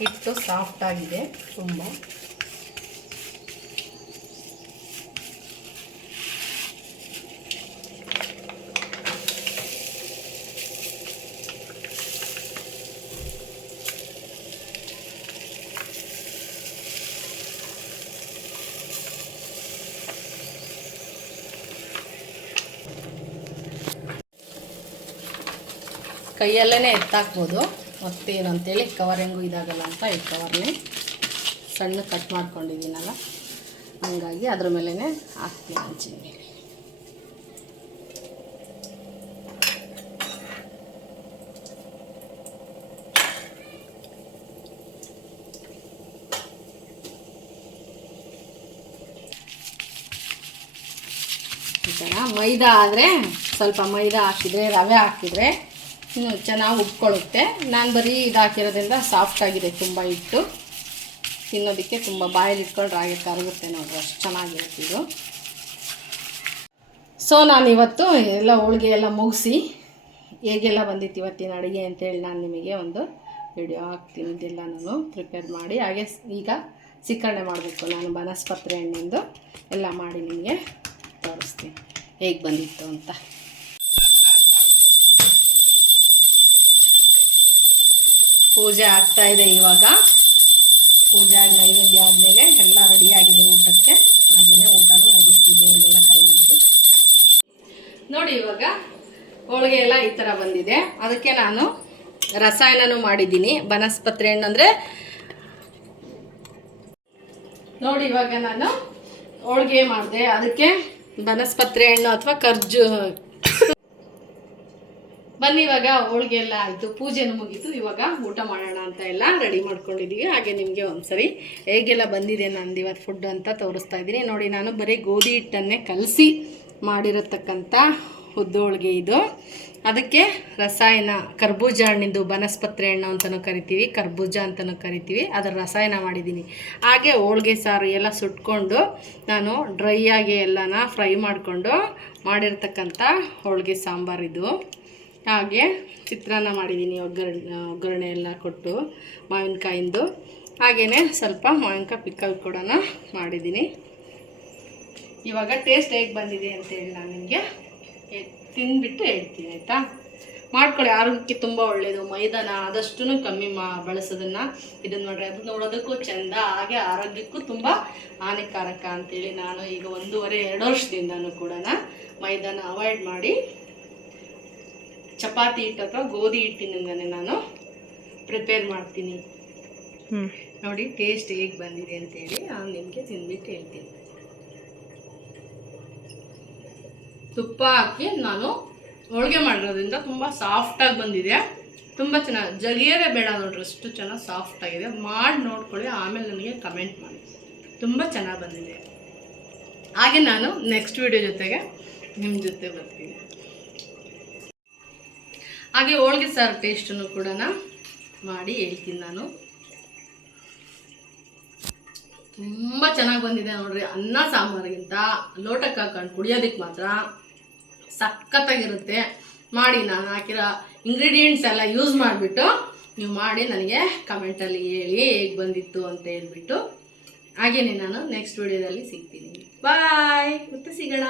ಹಿಟ್ಟು ಸಾಫ್ಟಾಗಿದೆ ತುಂಬ. ಕೈಯಲ್ಲೇ ಎತ್ತಾಕ್ಬೋದು, ಮತ್ತೇನು ಅಂತೇಳಿ ಕವರ್ ಹೆಂಗೂ ಇದಾಗಲ್ಲ ಅಂತ ಈ ಕವರ್ನೇ ಸಣ್ಣ ಕಟ್ ಮಾಡ್ಕೊಂಡಿದ್ದೀನಲ್ಲ, ಹಂಗಾಗಿ ಅದ್ರ ಮೇಲೇ ಹಾಕ್ತೀನಿ ಹಂಚಿನ ಮೇಲೆ. ಥರ. ಮೈದಾ ಆದರೆ ಸ್ವಲ್ಪ ಮೈದಾ ಹಾಕಿದರೆ, ರವೆ ಹಾಕಿದರೆ ಇನ್ನು ಚೆನ್ನಾಗಿ ಉಟ್ಕೊಳ್ಳುತ್ತೆ. ನಾನು ಬರೀ ಇದು ಹಾಕಿರೋದ್ರಿಂದ ಸಾಫ್ಟಾಗಿದೆ, ತುಂಬ ಹಿಟ್ಟು ತಿನ್ನೋದಕ್ಕೆ ತುಂಬ ಬಾಯಲ್ಲಿ ಇಟ್ಕೊಂಡ್ರೆ ಹಾಗೆ ಕರಗುತ್ತೆ ನೋಡ್ರಿ, ಅಷ್ಟು ಚೆನ್ನಾಗಿರುತ್ತೆ ಇದು. ಸೊ ನಾನಿವತ್ತು ಎಲ್ಲ ಹೋಳಿಗೆ ಎಲ್ಲ ಮುಗಿಸಿ ಹೇಗೆಲ್ಲ ಬಂದಿತ್ತು ಇವತ್ತಿನ ಅಡುಗೆ ಅಂತೇಳಿ ನಾನು ನಿಮಗೆ ಒಂದು ವಿಡಿಯೋ ಹಾಕ್ತೀನಿ. ಇದೆಲ್ಲ ನಾನು ಪ್ರಿಪೇರ್ ಮಾಡಿ ಹಾಗೆ ಈಗ ಸಿಕ್ಕರಣೆ ಮಾಡಬೇಕು. ನಾನು ಬನಸ್ಪತ್ರೆ ಹಣ್ಣಿಂದು ಎಲ್ಲ ಮಾಡಿ ನಿಮಗೆ ತೋರಿಸ್ತೀನಿ ಹೇಗೆ ಬಂದಿತ್ತು ಅಂತ. ಪೂಜೆ ಆಗ್ತಾಯಿದೆ ಇವಾಗ. ಪೂಜೆ ಆಗಿ ನೈವೇದ್ಯ ಆದಮೇಲೆ ಎಲ್ಲ ರೆಡಿಯಾಗಿದೆ ಊಟಕ್ಕೆ. ಹಾಗೆಯೇ ಊಟನೂ ಮುಗಿಸ್ತೀವಿ, ದೇವರಿಗೆಲ್ಲ ಕೈ ಮುಗಿದು. ನೋಡಿ ಇವಾಗ ಹೋಳಿಗೆ ಎಲ್ಲ ಈ ಥರ ಬಂದಿದೆ. ಅದಕ್ಕೆ ನಾನು ರಸಾಯನನೂ ಮಾಡಿದ್ದೀನಿ. ಬನಸ್ಪತ್ರೆ ಹಣ್ಣು ಅಂದರೆ ನೋಡಿ ಇವಾಗ ನಾನು ಹೋಳಿಗೆ ಮಾಡಿದೆ, ಅದಕ್ಕೆ ಬನಸ್ಪತ್ರೆ ಹಣ್ಣು ಅಥವಾ ಖರ್ಜು. ಬನ್ನಿ ಇವಾಗ ಹೋಳಿಗೆ ಎಲ್ಲ ಆಯಿತು, ಪೂಜೆನೂ ಮುಗೀತು. ಇವಾಗ ಊಟ ಮಾಡೋಣ ಅಂತ ಎಲ್ಲ ರೆಡಿ ಮಾಡ್ಕೊಂಡಿದ್ದೀವಿ. ಹಾಗೆ ನಿಮಗೆ ಒಂದ್ಸರಿ ಹೇಗೆಲ್ಲ ಬಂದಿದೆ ನಂದು ಇವತ್ತು ಫುಡ್ ಅಂತ ತೋರಿಸ್ತಾ ಇದ್ದೀನಿ. ನೋಡಿ ನಾನು ಬರೀ ಗೋಧಿ ಹಿಟ್ಟನ್ನೇ ಕಲಸಿ ಮಾಡಿರತಕ್ಕಂಥ ಉದ್ದು ಹೋಳಿಗೆ ಇದು. ಅದಕ್ಕೆ ರಸಾಯನ ಕರ್ಬೂಜ ಹಣ್ಣಿಂದು ಬನಸ್ಪತ್ರೆ ಹಣ್ಣು ಅಂತಲೂ ಕರಿತೀವಿ, ಕರ್ಬೂಜ ಅಂತಲೂ ಕರಿತೀವಿ, ಅದರ ರಸಾಯನ ಮಾಡಿದ್ದೀನಿ. ಹಾಗೆ ಹೋಳಿಗೆ ಸಾರು ಎಲ್ಲ ಸುಟ್ಕೊಂಡು ನಾನು ಡ್ರೈ ಆಗಿ ಎಲ್ಲನ ಫ್ರೈ ಮಾಡಿಕೊಂಡು ಮಾಡಿರ್ತಕ್ಕಂಥ ಹೋಳಿಗೆ ಸಾಂಬಾರಿದು. ಹಾಗೆ ಚಿತ್ರಾನ್ನ ಮಾಡಿದ್ದೀನಿ, ಒಗ್ಗರಣೆ ಎಲ್ಲ ಕೊಟ್ಟು ಮಾವಿನಕಾಯಿಂದು. ಹಾಗೆಯೇ ಸ್ವಲ್ಪ ಮಾವಿನಕಾಯಿ ಪಿಕ್ಕಲ್ ಕೂಡ ಮಾಡಿದ್ದೀನಿ. ಇವಾಗ ಟೇಸ್ಟ್ ಹೇಗೆ ಬಂದಿದೆ ಅಂತೇಳಿ ನಾನು ನಿಮಗೆ ತಿಂದುಬಿಟ್ಟು ಹೇಳ್ತೀನಿ ಆಯಿತಾ. ಮಾಡ್ಕೊಳ್ಳಿ, ಆರೋಗ್ಯಕ್ಕೆ ತುಂಬ ಒಳ್ಳೆಯದು. ಮೈದಾನ ಆದಷ್ಟು ಕಮ್ಮಿ ಬಳಸೋದನ್ನು ಇದನ್ನು ಮಾಡಿರಿ, ಅದು ನೋಡೋದಕ್ಕೂ ಚೆಂದ, ಹಾಗೆ ಆರೋಗ್ಯಕ್ಕೂ ತುಂಬ ಹಾನಿಕಾರಕ ಅಂತೇಳಿ ನಾನು ಈಗ 1.5-2 ವರ್ಷದಿಂದನೂ ಕೂಡ ಮೈದಾನ ಅವಾಯ್ಡ್ ಮಾಡಿ ಚಪಾತಿ ಹಿಟ್ಟು ಅಥವಾ ಗೋಧಿ ಹಿಟ್ಟಿನಿಂದನೇ ನಾನು ಪ್ರಿಪೇರ್ ಮಾಡ್ತೀನಿ. ನೋಡಿ ಟೇಸ್ಟ್ ಹೇಗೆ ಬಂದಿದೆ ಅಂತೇಳಿ ನಾನು ನಿಮಗೆ ತಿಂದ್ಬಿಟ್ಟು ಹೇಳ್ತೀನಿ. ತುಪ್ಪ ಹಾಕಿ ನಾನು ಹೋಳಿಗೆ ಮಾಡಿರೋದ್ರಿಂದ ತುಂಬ ಸಾಫ್ಟಾಗಿ ಬಂದಿದೆ, ತುಂಬ ಚೆನ್ನಾಗಿ, ಜಗಿಯರೇ ಬೇಡ ನೋಡ್ರಿ, ಅಷ್ಟು ಚೆನ್ನಾಗಿ ಸಾಫ್ಟಾಗಿದೆ. ಮಾಡಿ ನೋಡ್ಕೊಳ್ಳಿ, ಆಮೇಲೆ ನನಗೆ ಕಮೆಂಟ್ ಮಾಡಿ. ತುಂಬ ಚೆನ್ನಾಗಿ ಬಂದಿದೆ. ಹಾಗೆ ನಾನು ನೆಕ್ಸ್ಟ್ ವಿಡಿಯೋ ಜೊತೆಗೆ ನಿಮ್ಮ ಜೊತೆ ಬರ್ತೀನಿ. ಹಾಗೆ ಹೋಳಿಗೆ ಸಾರು ಟೇಸ್ಟನ್ನು ಕೂಡ ಮಾಡಿ ಹೇಳ್ತೀನಿ ನಾನು. ತುಂಬ ಚೆನ್ನಾಗಿ ಬಂದಿದೆ ನೋಡ್ರಿ. ಅನ್ನ ಸಾಂಬಾರಿಗಿಂತ ಲೋಟಕ್ಕೆ ಹಾಕೊಂಡು ಕುಡಿಯೋದಕ್ಕೆ ಮಾತ್ರ ಸಖತ್ತಾಗಿರುತ್ತೆ. ಮಾಡಿ ನಾನು ಹಾಕಿರೋ ಇಂಗ್ರೀಡಿಯೆಂಟ್ಸ್ ಎಲ್ಲ ಯೂಸ್ ಮಾಡಿಬಿಟ್ಟು ನೀವು ಮಾಡಿ ನನಗೆ ಕಮೆಂಟಲ್ಲಿ ಹೇಳಿ ಹೇಗೆ ಬಂದಿತ್ತು ಅಂತ ಹೇಳ್ಬಿಟ್ಟು. ಹಾಗೆಯೇ ನಾನು ನೆಕ್ಸ್ಟ್ ವಿಡಿಯೋದಲ್ಲಿ ಸಿಗ್ತೀನಿ. ಬಾಯ್, ಮತ್ತೆ ಸಿಗೋಣ.